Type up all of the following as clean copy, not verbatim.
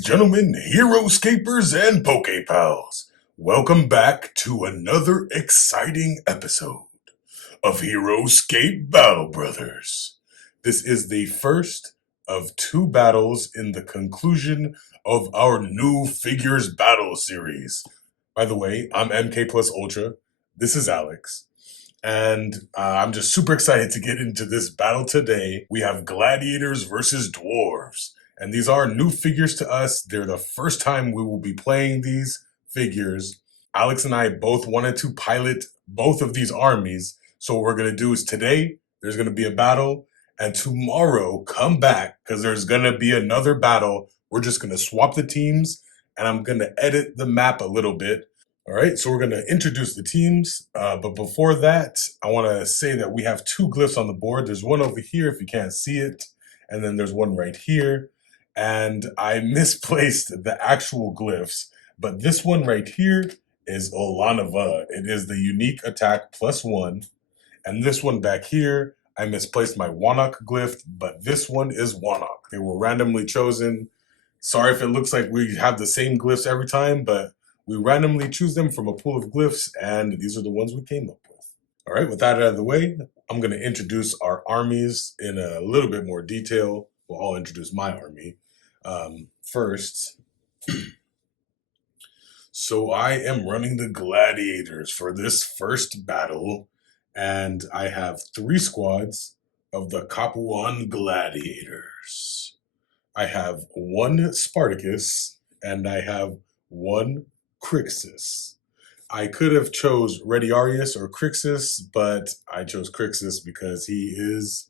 Ladies, gentlemen, Heroscapers, and Pokepals, welcome back to another exciting episode of Heroscape Battle Brothers. This is the first of two battles in the conclusion of our new Figures Battle series. By the way, I'm MK Plus Ultra. This is Alex. And I'm just super excited to get into this battle today. We have Gladiators versus Dwarves. And these are new figures to us. They're the first time we will be playing these figures. Alex and I both wanted to pilot both of these armies. So what we're going to do is today, there's going to be a battle. And tomorrow, come back, because there's going to be another battle. We're just going to swap the teams. And I'm going to edit the map a little bit. All right, so we're going to introduce the teams. But before that, I want to say that we have two glyphs on the board. There's one over here if you can't see it. And then there's one right here. And I misplaced the actual glyphs, but this one right here is ULANIVA. It is the unique attack +1. And this one back here, I misplaced my Wanok glyph, but this one is Wanok. They were randomly chosen. Sorry if it looks like we have the same glyphs every time, but we randomly choose them from a pool of glyphs, and these are the ones we came up with. All right, with that out of the way, I'm going to introduce our armies in a little bit more detail. Well, I'll introduce my army first. So I am running the Gladiators for this first battle, and I have 3 squads of the Capuan Gladiators. I have 1 Spartacus, and I have 1 Crixus. I could have chose Rediarius or Crixus, but I chose Crixus because he is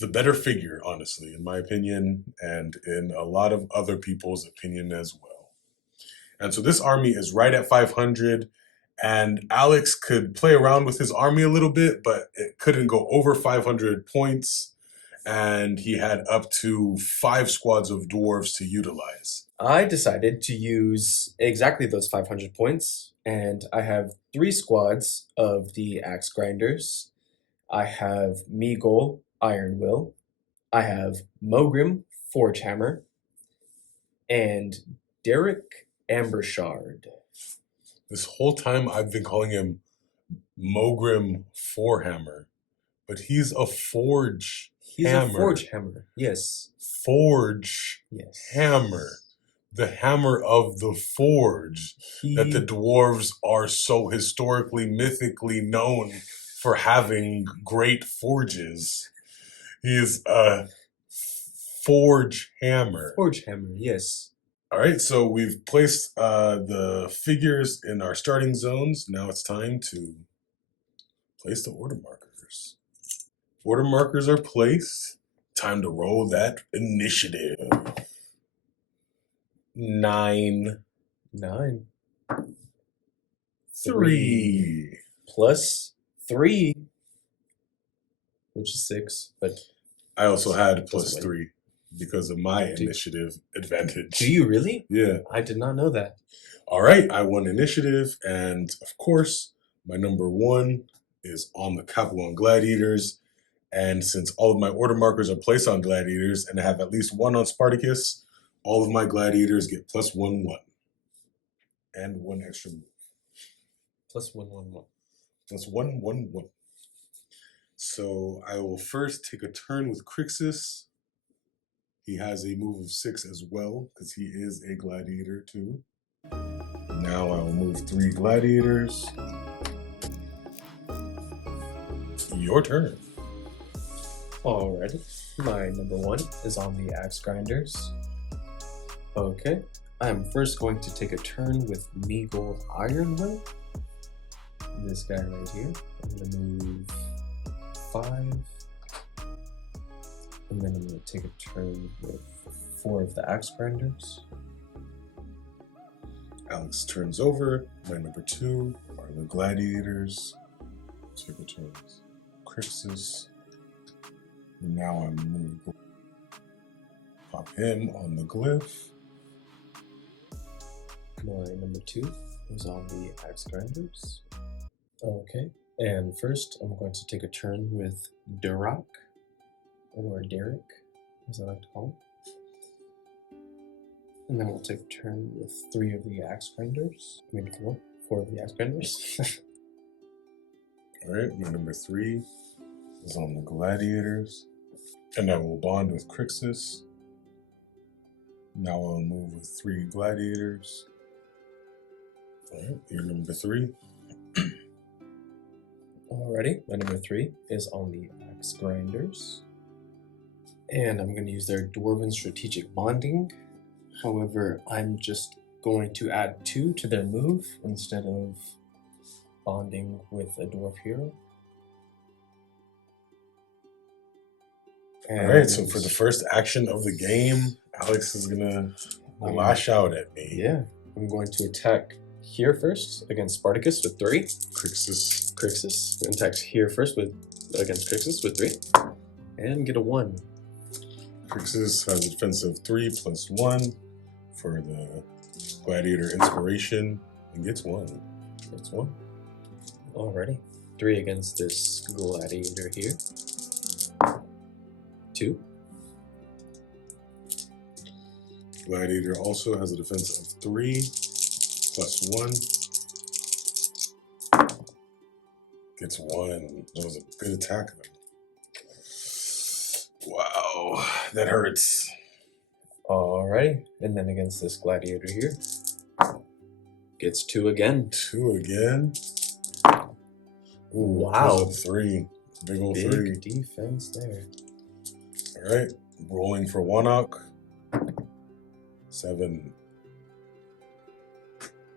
the better figure, honestly, in my opinion, and in a lot of other people's opinion as well. And so this army is right at 500, and Alex could play around with his army a little bit, but it couldn't go over 500 points, and he had up to 5 squads of dwarves to utilize. I decided to use exactly those 500 points, and I have 3 squads of the Axe Grinders. I have Meagle, Iron Will. I have Mogrim, Forge Hammer, and Derek Ambershard. This whole time I've been calling him Mogrim Forehammer, but he's a Forge Hammer. He's a Forge Hammer, yes. Forge Hammer. The hammer of the forge that the dwarves are so historically, mythically known for having great forges. He is a Forge Hammer. Forge Hammer, yes. All right, so we've placed the figures in our starting zones. Now it's time to place the order markers. Order markers are placed. Time to roll that initiative. 9. 3. Plus 3, which is 6, but I also had plus 3 because of my initiative advantage. Do you really? Yeah. I did not know that. All right, I won initiative, and of course, my number 1 is on the Capuan Gladiators. And since all of my order markers are placed on Gladiators, and I have at least 1 on Spartacus, all of my Gladiators get +1/1. And 1 extra move. +1/1/1. +1/1/1. So I will first take a turn with Crixus. He has a move of 6 as well, because he is a gladiator too. Now I will move 3 gladiators. Your turn. Alrighty. My number 1 is on the Axe Grinders. Okay. I'm first going to take a turn with Meagle Iron Will. This guy right here. I'm going to move 5. And then I'm going to take a turn with 4 of the Axe Grinders. Alex turns over. My number 2 are the Gladiators. Take a turn with Crixus. And now I'm going to pop him on the glyph. My number 2 is on the Axe Grinders. Okay, and first I'm going to take a turn with Durak, or Derek, as I like to call him. And then we'll take a turn with 3 of the axe grinders. I mean, 4 of the axe grinders. Alright, my number 3 is on the Gladiators. And I will bond with Crixus. Now I'll move with 3 Gladiators. Alright, your number 3. Alrighty, my number 3 is on the axe grinders. And I'm going to use their Dwarven Strategic Bonding. However, I'm just going to add 2 to their move instead of bonding with a dwarf hero. Alright, so for the first action of the game, Alex is gonna lash out at me. Yeah, I'm going to attack here first against Spartacus with 3. Crixus. Attacks here first against Crixus with 3. And get a 1. Crixus has a defense of 3 plus 1 for the Gladiator Inspiration and gets 1. Gets 1. Alrighty. 3 against this Gladiator here. 2. Gladiator also has a defense of 3 plus 1. Gets 1. That was a good attack. Wow, that hurts. Alright, and then against this Gladiator here, gets 2 again. 2 again. Ooh, wow. 3. Big old Big 3. defense there. Alright, rolling for Wanok. 7.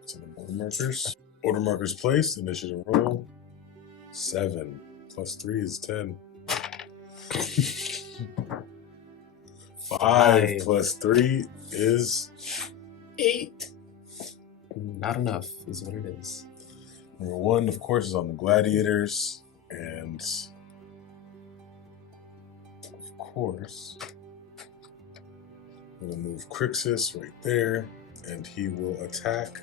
7 order markers. Order markers placed, initiative roll. 7 plus 3 is 10. 5 plus 3 is 8. Not enough is what it is. Number 1, of course, is on the Gladiators. And of course, I'm going to move Crixus right there. And he will attack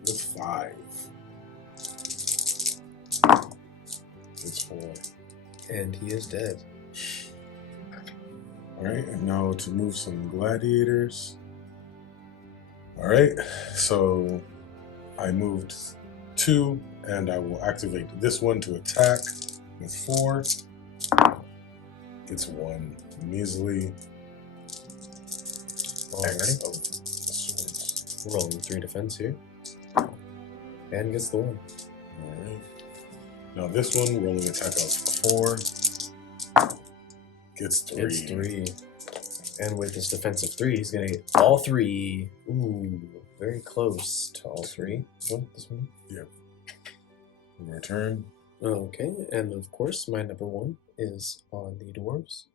with 5. It's 4. And he is dead. Alright, and now to move some Gladiators. Alright, so I moved 2, and I will activate this one to attack with 4. Gets 1 measly. Alrighty. Of the swords. Rolling 3 defense here. And gets the 1. Alright. Now this one, rolling attack of 4. Gets 3. Gets 3. And with this defense of 3, he's gonna get all 3. Ooh, very close to all 3. This one? Yep. Return. Okay, and of course, my number 1 is on the Dwarves.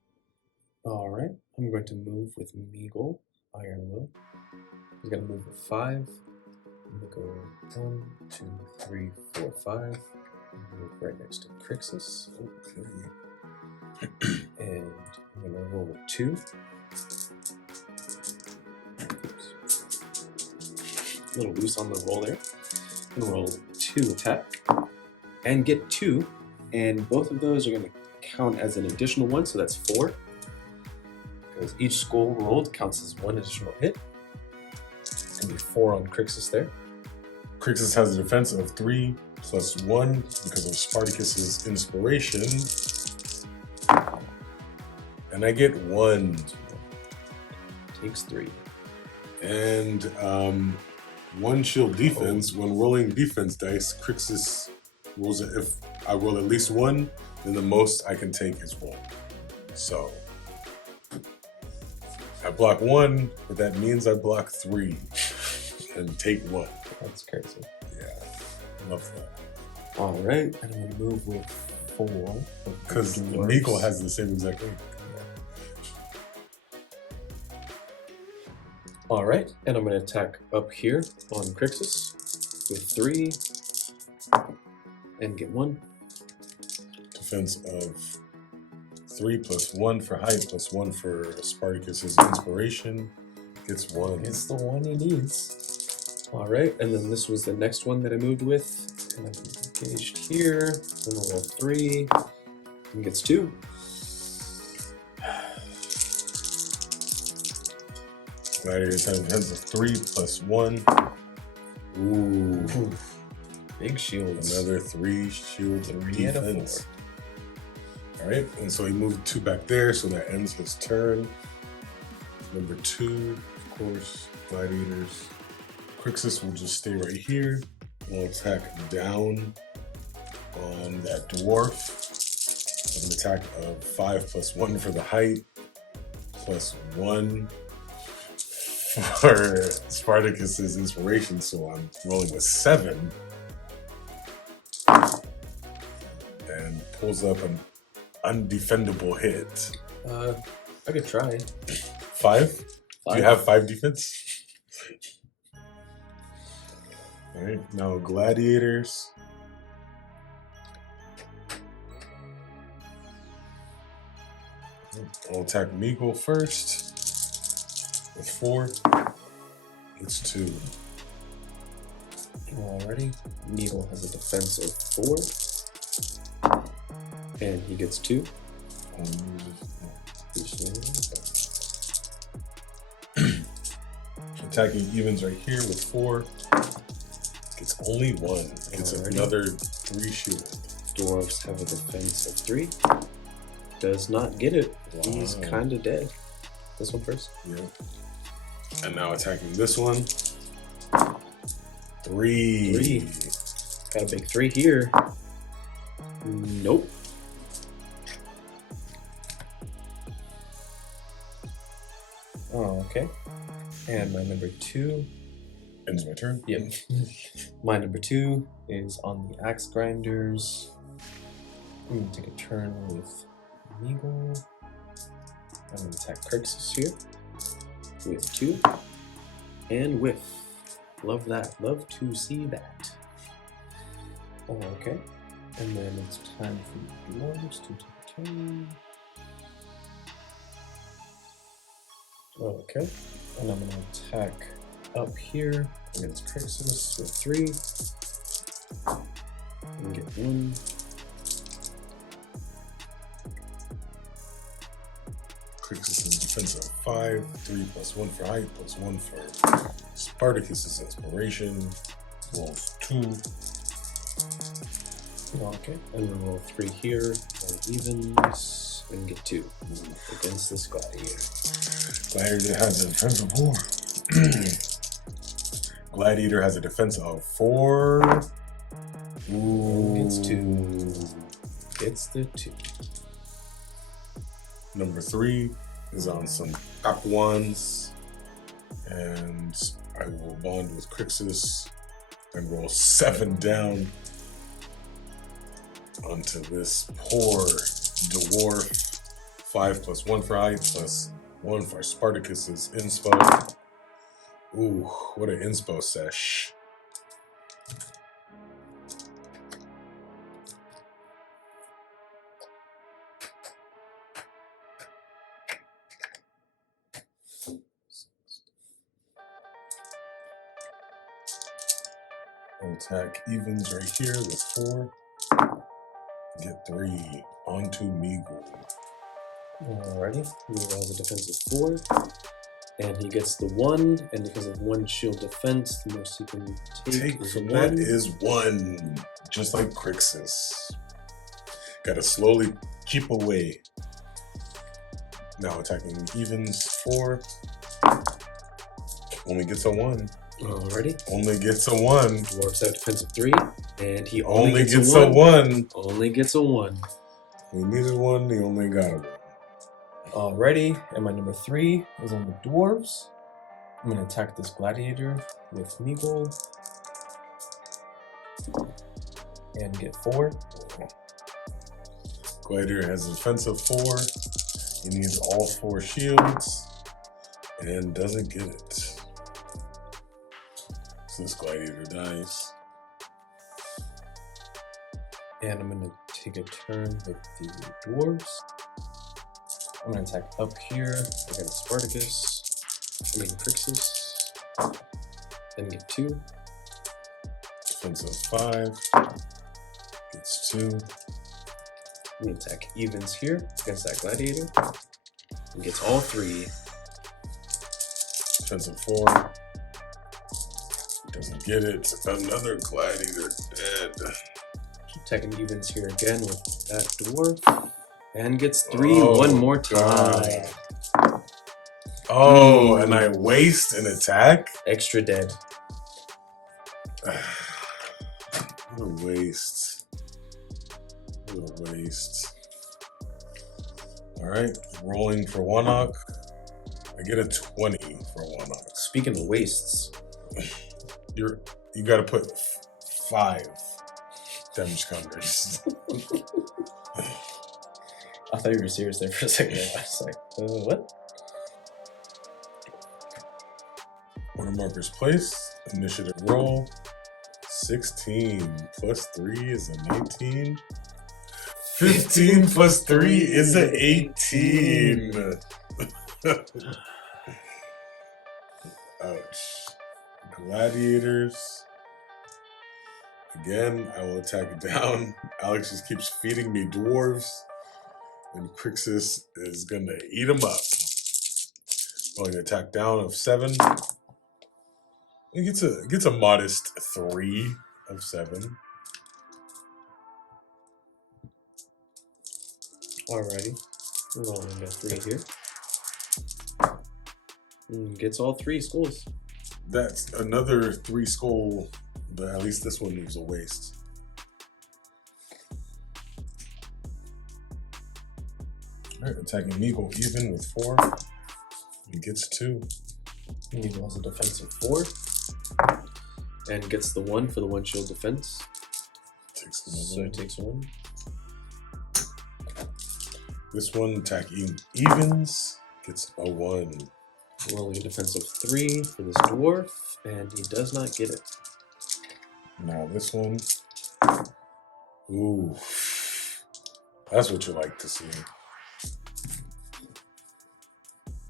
Alright, I'm going to move with Meagle, Iron Will. He's gonna move with 5. I'm gonna go 1, 2, 3, 4, 5. Move right next to Crixus. Okay. And I'm gonna roll with 2. A little loose on the roll there. I'm gonna roll 2 attack and get 2, and both of those are gonna count as an additional 1, so that's 4. Because each skull rolled counts as 1 additional hit. It's gonna be 4 on Crixus there. Crixus has a defense of 3 plus 1 because of Spartacus's inspiration. And I get 1. Takes 3. And 1 shield defense. When rolling defense dice, Crixus rolls it. If I roll at least 1, then the most I can take is 1. So I block 1, but that means I block 3 and take 1. That's crazy. Yeah, love that. Alright, and I'm gonna move with 4. Because Meagle has the same exact thing. Alright, and I'm going to attack up here on Crixus with 3 and get 1. Defense of 3 plus 1 for height plus 1 for Spartacus's inspiration. Gets 1. It's the one he needs. Alright, and then this was the next one that I moved with. And I'm engaged here. Then I'll roll 3 and gets 2. Gladiators have defense of 3 plus 1. Ooh. Big shields. Another 3 shields of 3 out of 4. defense. Alright, and so he moved 2 back there, so that ends his turn. Number 2, of course, Gladiators. Crixus will just stay right here. We'll attack down on that dwarf. With an attack of 5 plus 1 for the height, plus 1 for Spartacus's inspiration, so I'm rolling with 7. And pulls up an undefendable hit. I could try. 5? Do you have 5 defense? Alright, now Gladiators. I'll attack Meagle first with 4. It's 2. Alrighty. Meagle has a defense of 4. And he gets 2. Attacking evens right here with 4. Gets only 1. Gets another 3 shield. Dwarves have a defense of 3. Does not get it. Wow. He's kind of dead. This one first. Yeah. And now attacking this one. 3. Got a big 3 here. Nope. Oh, okay. And my number 2. Ends my turn. Yep. My number 2 is on the axe grinders. I'm gonna take a turn with Meagle. I'm gonna attack Crixus here with 2 and whiff. Love that. Love to see that. Oh, okay. And then it's time for the dwarves to take a turn. Okay. And I'm gonna attack up here against Crixus with 3. And get 1. Crixus' defense of 5, 3 plus 1 for height, plus 1 for Spartacus's inspiration. Rolls 2. Okay, and then roll 3 here on evens and get 2 against this gladiator. Gladiator has a defense of 4. Gladiator has a defense of 4. Ooh. Gets 2. Gets the 2. Number 3 is on some Aquans, and I will bond with Crixus and roll 7 down onto this poor dwarf. 5 plus 1 for height, plus 1 for Spartacus's inspo. Ooh, what an inspo sesh. I'll attack evens right here with 4. Get 3 onto Meagle. Alrighty, Meagle has a defense of 4. And he gets the 1, and because of 1 shield defense, the most he can take is from 1. that is 1. Just like Crixus. Gotta slowly chip away. Now attacking evens 4. Only gets a 1. Alrighty. Only gets a 1. Dwarves have defense of 3, and he Only gets a 1. Only gets a 1. He needed 1, he only got a 1. Alrighty, and my number 3 is on the dwarves. I'm gonna attack this gladiator with Meagle. And get 4. Gladiator has a defense of 4. He needs all 4 shields. And doesn't get it. So this gladiator dies. And I'm gonna take a turn with the dwarves. I'm gonna attack up here against Crixus. And get 2. Defense of 5. Gets 2. I'm gonna attack evens here against that gladiator. And gets all 3. defensive 4. Doesn't get it. Another gladiator dead. Attacking evens here again with that dwarf. And gets 3 one more time. Oh, and I waste an attack? Extra dead. What a waste. What a waste. Alright, rolling for Warnock. I get a 20 for Warnock. Speaking of wastes, You gotta put 5 damage counters. I thought you were serious there for a second. I was like, what? Order markers placed. Initiative roll. 16 plus 3 is an 18. 15 plus 3 is an 18. Ouch. Gladiators. Again, I will attack it down. Alex just keeps feeding me dwarves. And Crixus is gonna eat them up. Rolling an attack down of 7. It gets a modest 3 of 7. Alrighty. Rolling a 3 here. Gets all 3 skulls. That's another 3 skull, but at least this one was a waste. Alright, attacking Meagle even with 4. He gets 2. Meagle has a defensive 4. And gets the 1 for the 1 shield defense. Takes So it takes 1. This one attacking evens gets a 1. Rolling a defensive 3 for this dwarf, and he does not get it. Now this one. Ooh. That's what you like to see.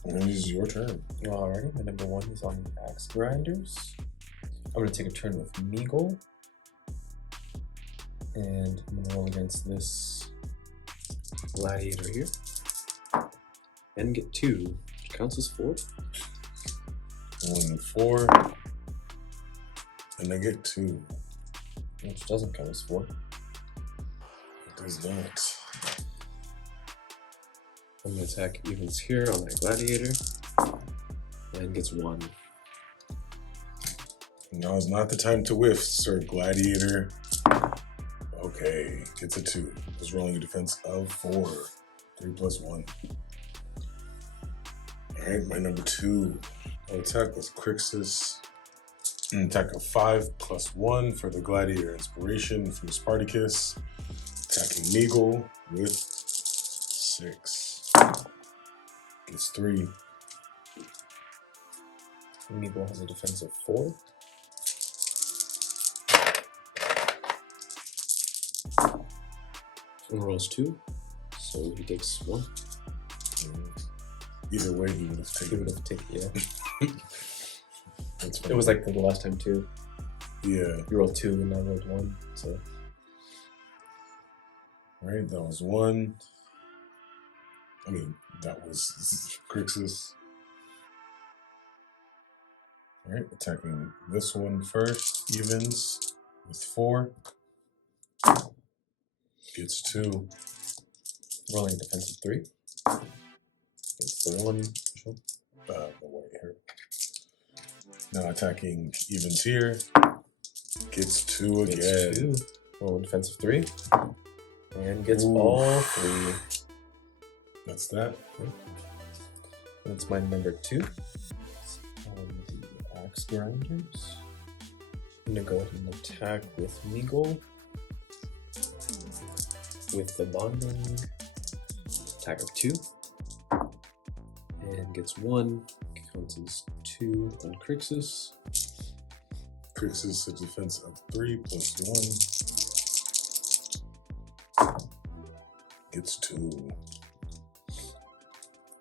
And it is your turn. Alrighty, my number 1 is on Axe Grinders. I'm going to take a turn with Meagle. And I'm going to roll against this Gladiator here. And get 2, which counts as 4. Rolling 4. And I get 2. Which doesn't count as 4. It does not. I'm going to attack evens here on that Gladiator. And gets 1. Now is not the time to whiff, Sir Gladiator. Okay, gets a 2. Is rolling a defense of 4. 3 plus 1. Alright, my number 2. I'll attack with Crixus. An attack of 5 plus 1 for the Gladiator Inspiration from Spartacus. Attacking Meagle with 6. Gets 3. Meagle has a defensive 4. And rolls 2. So he takes 1. Either way, he would have He taken would it. have taken, yeah. That's funny. It was like the last time too. Yeah. You rolled 2 and I rolled 1. So Alright, that was 1. I mean, that was Crixus. Alright, attacking this one first. Evens with 4. Gets 2. rolling a defensive 3. It's the 1. The way here. Now attacking evens here. Gets 2 again. Gets 2. Roll a defensive 3. And gets Ooh. all 3. That's that. That's my number 2. On the Axe Grinders. I'm going to go ahead and attack with Meagle. With the bonding. Attack of 2. And gets 1. Counts as 2 on Crixus. Crixus a defense of 3 plus 1. Gets 2.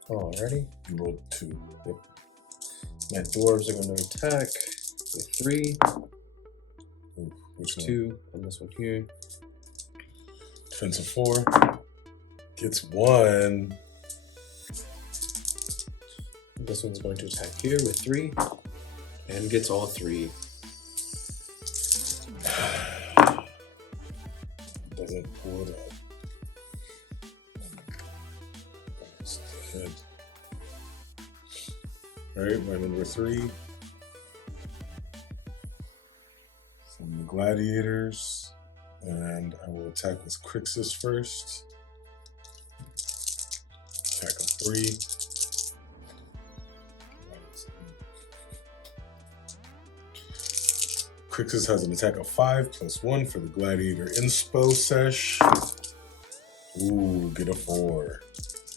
Alrighty. You rolled 2. Yep. My dwarves are going to attack with 3. Ooh, which one? 2 on this one here. Defense of 4. Gets 1. This one's going to attack here with 3 and gets all 3. Doesn't pull it up. Alright, my number 3. From the Gladiators. And I will attack with Crixus first. Attack of 3. Crixus has an attack of 5 plus 1 for the Gladiator Inspo Sesh. Ooh, get a 4.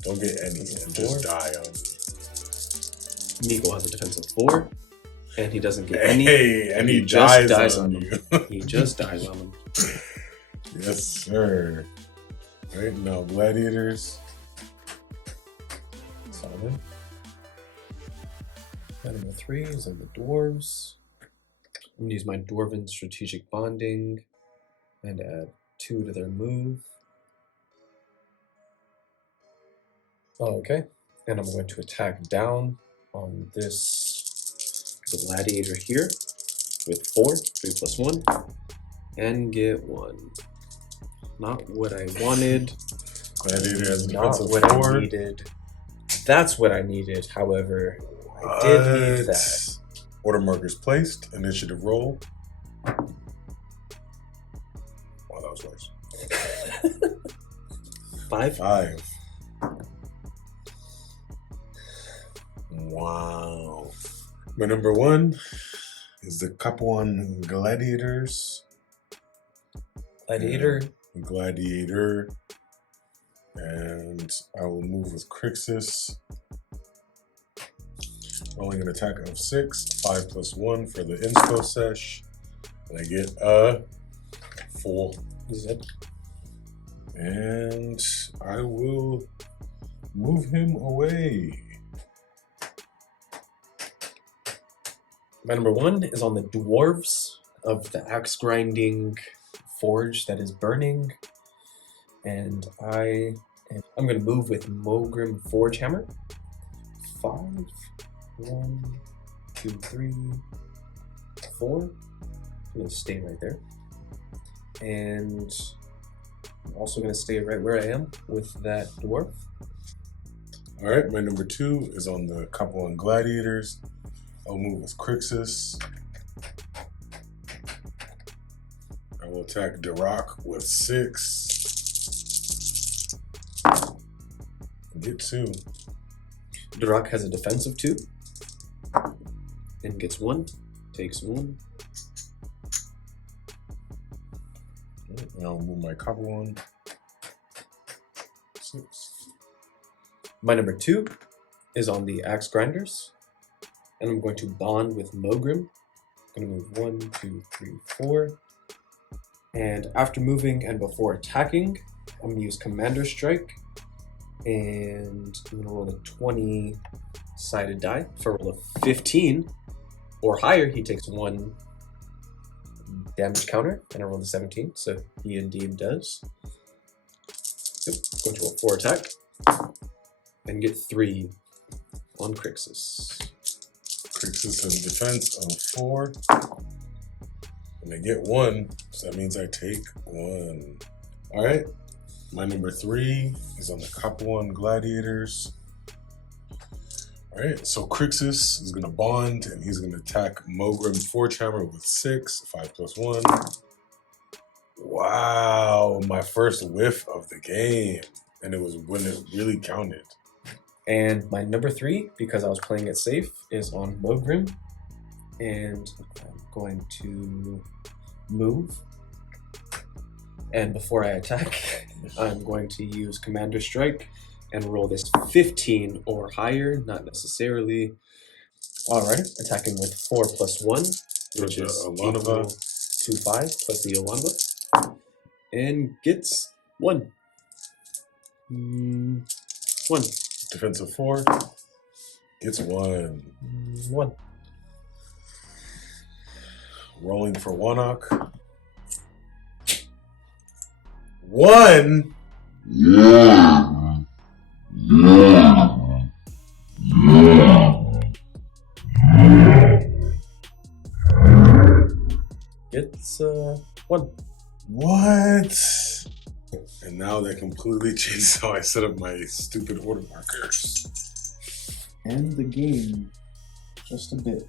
Don't get any and just die on me. Meagle has a defense of 4, and he doesn't get any. Hey, and he just dies on you. him. He just dies on him. Yes, sir. Right now, Gladiators. Solid. Number 3 is on the Dwarves. I'm going to use my Dwarven Strategic Bonding and add 2 to their move. Okay, and I'm going to attack down on this Gladiator here with 4, 3 plus 1, and get 1. Not what I wanted. Gladiator has a Not defense of what 4. I needed. That's what I needed, however. I did need that. Order markers placed. Initiative roll. Wow, that was worse. 5? 5. Wow. My number 1 is the Capuan Gladiators. Gladiator. And I will move with Crixus. Rolling an attack of 6, 5 plus 1 for the Inspo Sesh. And I get a 4. And I will move him away. My number 1 is on the Dwarves of the axe grinding forge that is burning. And I'm going to move with Mogrim Forge Hammer. 5, 1, 2, 3, 4. I'm going to stay right there. And I'm also going to stay right where I am with that dwarf. All right, my number 2 is on the Capuan Gladiators. I'll move with Crixus. I will attack Durak with 6. Get 2. Durak has a defense of 2. And gets 1. Takes 1. And I'll move my Capuan. 6. My number 2 is on the axe grinders. And I'm going to bond with Mogrim. I'm going to move 1, 2, 3, 4. And after moving and before attacking, I'm going to use Commander Strike. And I'm going to roll a 20-sided die. For a roll of 15 or higher, he takes 1 damage counter. And I rolled a 17, so he indeed does. Yep. Going to roll 4 attack. And get 3 on Crixus. Crixus has a defense of 4. And I get 1, so that means I take 1. All right. My number 3 is on the Capuan Gladiators. All right, so Crixus is going to bond, and he's going to attack Mogrim Forge Hammer with 6, 5 plus 1. Wow, my first whiff of the game. And it was when it really counted. And my number 3, because I was playing it safe, is on Mogrim. And I'm going to move. And before I attack, I'm going to use Commander Strike and roll this 15 or higher, not necessarily. Alright, attacking with 4 plus 1, which is ULANIVA. to 5 plus the ULANIVA. And gets 1. 1. Defensive 4. Gets 1. 1. Rolling for Warnock. 1. Yeah. gets 1. What? And now that completely changed how I set up my stupid order markers. And the game just a bit.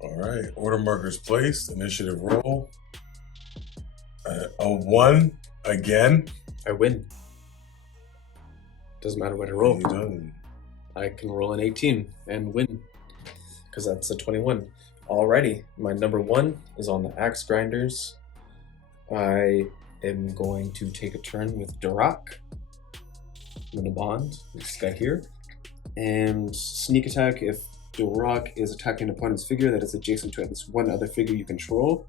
All right, order markers placed, initiative roll. A 1 again. I win. Doesn't matter what I roll. You done. I can roll an 18 and win, because that's a 21. Alrighty, my number 1 is on the axe grinders. I am going to take a turn with Durak. I'm going to bond with this guy here. And sneak attack, if Durak is attacking an opponent's figure that is adjacent to at least one other figure you control,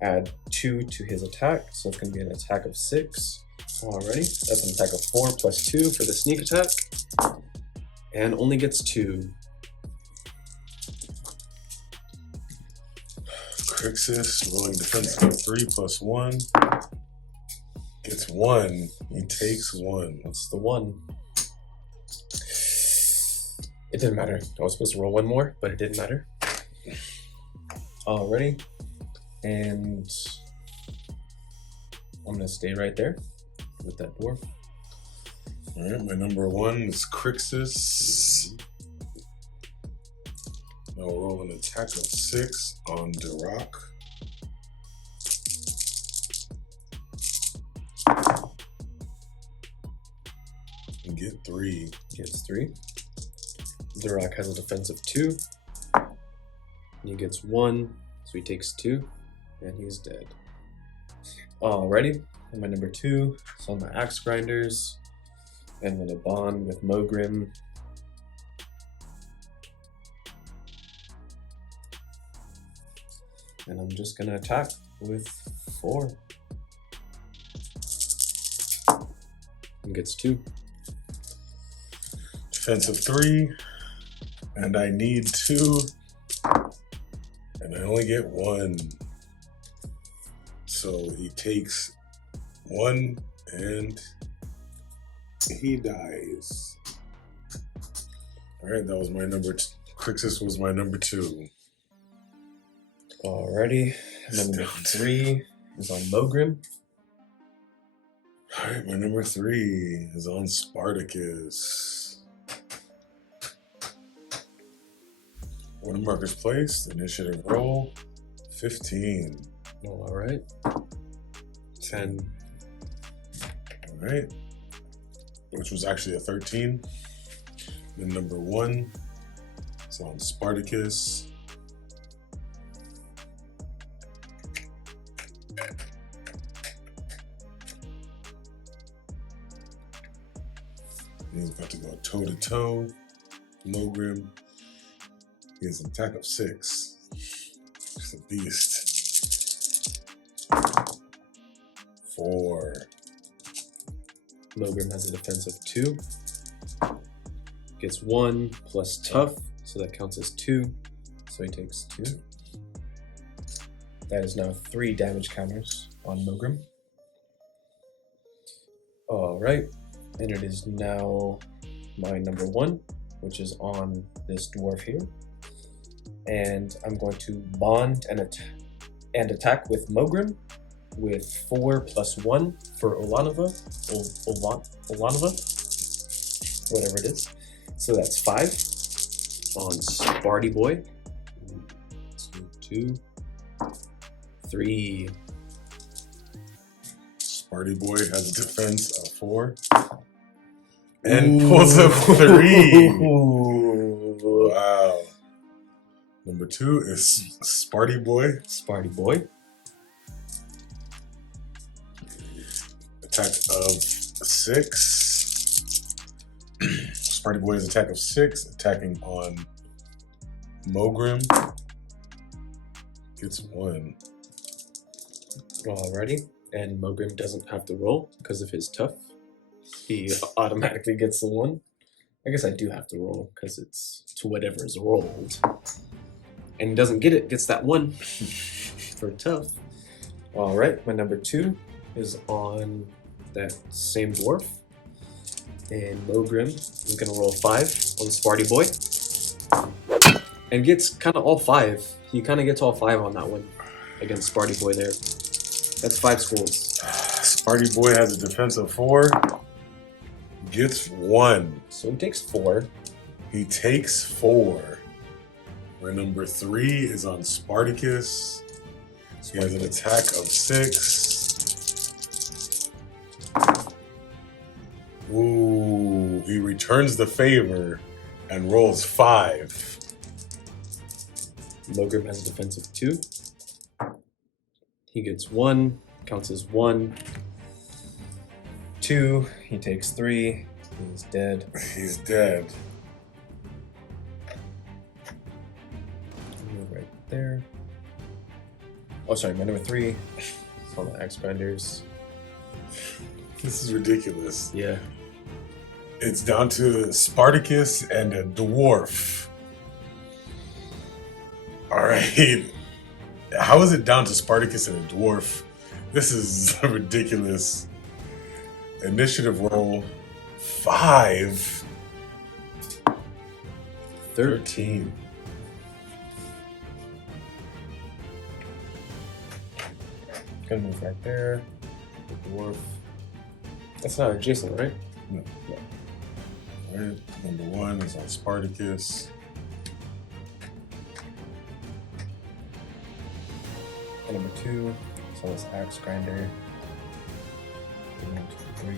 add 2 to his attack, so it's going to be an attack of 6. Alrighty, that's an attack of 4 plus 2 for the sneak attack. And only gets 2. Crixus, rolling defense of 3 plus 1. Gets 1. He takes 1. That's the 1. It didn't matter. I was supposed to roll 1 more, but it didn't matter. Alrighty. And I'm going to stay right there with that dwarf. Alright, my number 1 is Crixus. Now we'll roll an attack of 6 on Durak. And get 3. Gets 3. Durak has a defense of 2. And he gets 1, so he takes 2, and he's dead. Alrighty, and my number 2 is on the axe grinders. And I'm going to bond with Mogrim. And I'm just going to attack with 4. And gets 2. Defense of 3. And I need 2. And I only get 1. So he takes 1 and he dies. Alright, that was my number 2. Crixus was my number 2. Alrighty, number 3 is on Mogrim. Alright, my number 3 is on Spartacus. Order markers placed, initiative roll, 15. Alright. 10. Alright. Which was actually a 13. Then number 1 is on Spartacus. He's about to go toe to toe. Mogrim. He has an attack of 6. He's a beast. 4. Mogrim has a defense of 2. Gets 1 plus tough, so that counts as 2. So he takes 2. That is now 3 damage counters on Mogrim. Alright, and it is now my number 1, which is on this dwarf here. And I'm going to bond and attack with Mogrim with 4 plus 1 for ULANIVA. ULANIVA? Whatever it is. So that's 5 on Sparty Boy. 2, 3. Sparty Boy has a defense of 4. And pulls a 3. Wow. Number 2 is Sparty Boy. Sparty Boy. Attack of 6. Sparty Boy has attack of 6, attacking on Mogrim. Gets 1. Alrighty. And Mogrim doesn't have to roll because of his tough. He automatically gets the 1. I guess I do have to roll because it's to whatever is rolled. And he doesn't get it, gets that 1 for tough. Alright, my number 2 is on that same dwarf. And Mogrim is going to roll 5 on Sparty Boy. And gets kind of all 5. He kind of gets all 5 on that one. against Sparty Boy there. That's 5 schools. Sparty Boy has a defense of 4. Gets 1. So he takes 4. He takes 4. Where number 3 is on Spartacus. He has an attack of 6. Ooh, he returns the favor and rolls 5. Logrim has a defense of 2. He gets 1, counts as 1. 2, he takes 3. He's dead. He's dead. Right there. Oh, sorry, my number 3. It's on the axe grinders. This is ridiculous. Yeah. It's down to Spartacus and a dwarf. Alright. How is it down to Spartacus and a dwarf? This is ridiculous. Initiative roll 5. 13. Gonna move right there. The dwarf. That's not adjacent, right? No. Yeah. Alright, number 1 is on Spartacus. And number 2, so it's axe grinder. 1, 2, 3,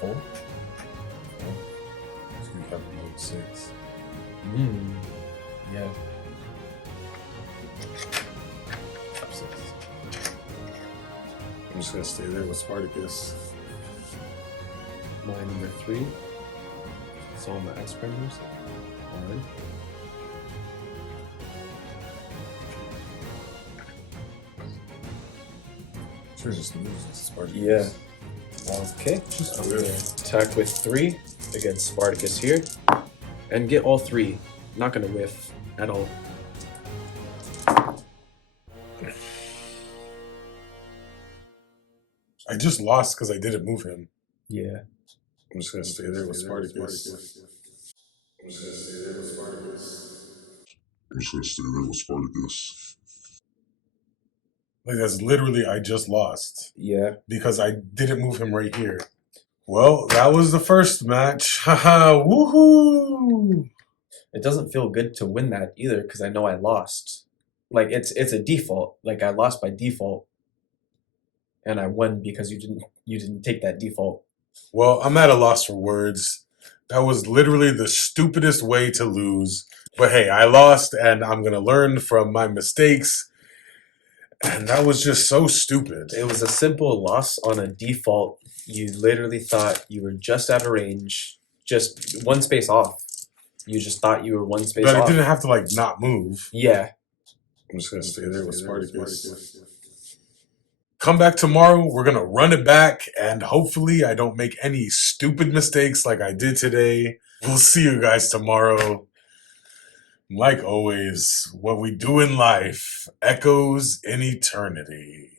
4. So you have mode 6. Yeah. Top 6. I'm just gonna stay there with Spartacus. My number 3. It's all my axe grinders. Alright. Sure, just lose Spartacus. Yeah. Okay. I'm gonna attack with 3 against Spartacus here. And get all 3. Not gonna whiff at all. I just lost because I didn't move him. Yeah. I'm just gonna stay there with Spartacus. I'm just gonna stay there with Spartacus. Like, that's literally, I just lost. Yeah. Because I didn't move him right here. Well, that was the first match. Haha, woohoo! It doesn't feel good to win that either because I know I lost. Like it's a default. Like I lost by default. And I won because you didn't take that default. Well, I'm at a loss for words. That was literally the stupidest way to lose. But hey, I lost and I'm gonna learn from my mistakes. And that was just so stupid. It was a simple loss on a default. You literally thought you were just out of range, just one space off. You just thought you were one space off. But I didn't have to like not move. Yeah. I'm just gonna stay there with Spartacus. Come back tomorrow. We're gonna run it back, and hopefully I don't make any stupid mistakes like I did today. We'll see you guys tomorrow. Like always, what we do in life echoes in eternity.